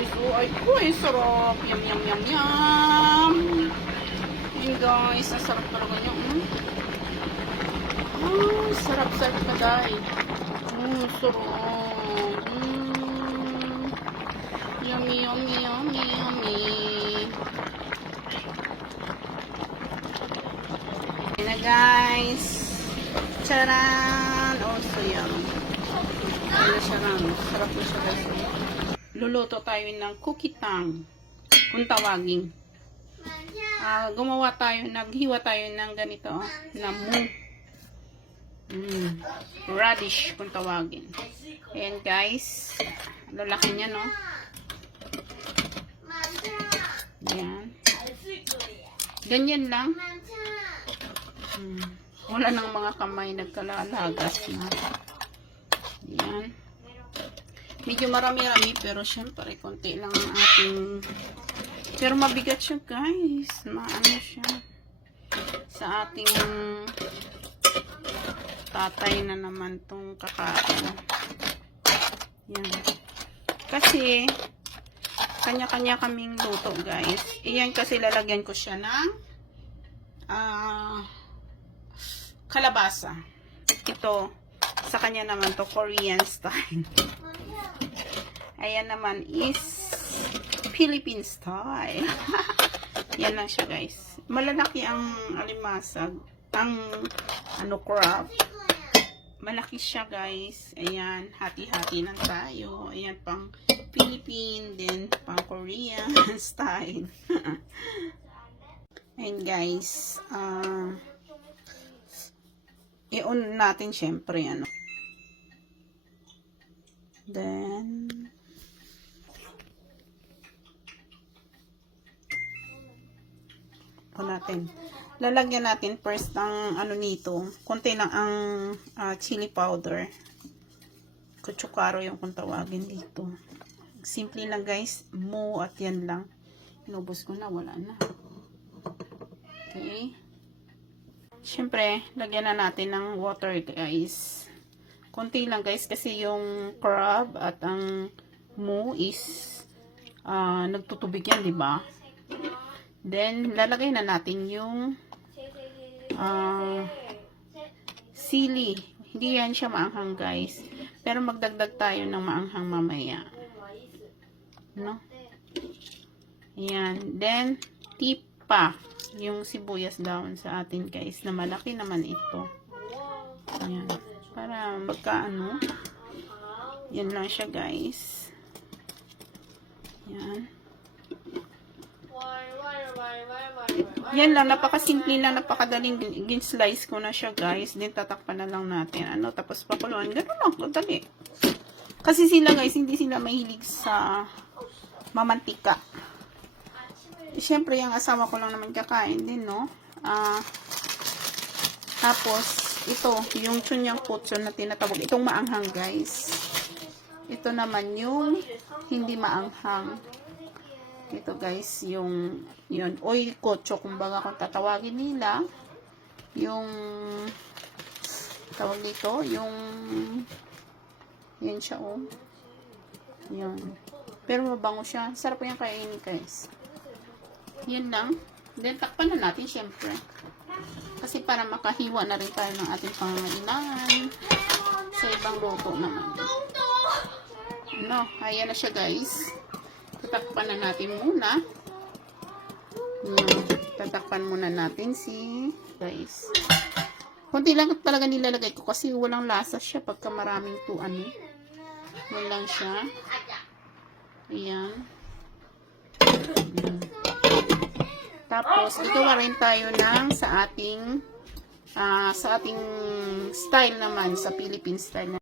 guys. Oh, ay, sarap. Yum, yum, yum, yum. Yun guys, ang sarap talaga niya. Sarap na guys. Sarap. Yummy, yummy, yummy, yummy. Ayan na guys. Charan! Oh, so yum. Ano siya lang. Sarap na siya guys. Luluto tayo ng cookie tang. Kung tawagin. Naghiwa tayo ng ganito. Na mu. Radish kung tawagin. Ayan guys. Lalaki niya no. Ayan. Ganyan lang. Wala nang mga kamay nagkalalagas na. Ayan. Medyo marami-rami pero syempre konti lang ang ating. Pero mabigat siya guys. Maano siya. Sa ating tatay na naman tong kakain. Yan. Kasi kanya-kanya kaming luto guys. Iyan kasi lalagyan ko siya ng kalabasa. Ito sa kanya naman to Korean style. Ayan naman is Philippine style. Yan lang siya guys. Malalaki ang alimasag. Ang crab. Malaki siya guys. Ayan. Hati-hati lang tayo. Ayan pang Philippine. Then pang Korean style. Ayan guys. I-on natin syempre. Then natin. Lalagyan natin first ng nito. Konti lang ang chili powder. Kutsukaro yung kung tawagin dito. Simple lang guys. Mo at yan lang. Inubos ko na. Wala na. Okay. Siyempre, lagyan na natin ng water guys. Konti lang guys. Kasi yung crab at ang mo is nagtutubig yan, diba? Then, lalagay na natin yung sili. Hindi yan siya maanghang guys. Pero magdagdag tayo ng maanghang mamaya. No? Ayan. Then, tipa. Yung sibuyas down sa atin guys. Na malaki naman ito. Ayan. Para magkaano. Yan lang siya guys. Ayan. Yan lang, napakasimple lang, napakadaling gin-slice ko na siya guys. Then tatakpan na lang natin. Tapos pakuluan. Ganun lang, madali. Kasi sila guys, hindi sila mahilig sa mamantika. Siyempre, yung asawa ko lang naman kakain din, no? Tapos, ito, yung chunyang putso na tinatawag. Itong maanghang guys. Ito naman yung hindi maanghang. Ito guys, yung oil kocho, kumbaga kung tatawagin nila, yung tawag dito, yung yan siya oh. Yan. Pero mabango siya. Sarap yung kainin guys. Yan lang. Then takpan na natin syempre. Kasi para makahiwa na rin tayo ng ating pangangailangan sa ibang luto naman. Ayan na siya guys. Tatakpan na natin muna. Tatakpan muna natin guys. Kunti lang talaga nilalagay ko kasi walang lasa siya pagka maraming Yan lang siya. Ayan. Tapos, ituwa rin tayo ng sa ating style naman, sa Philippine style.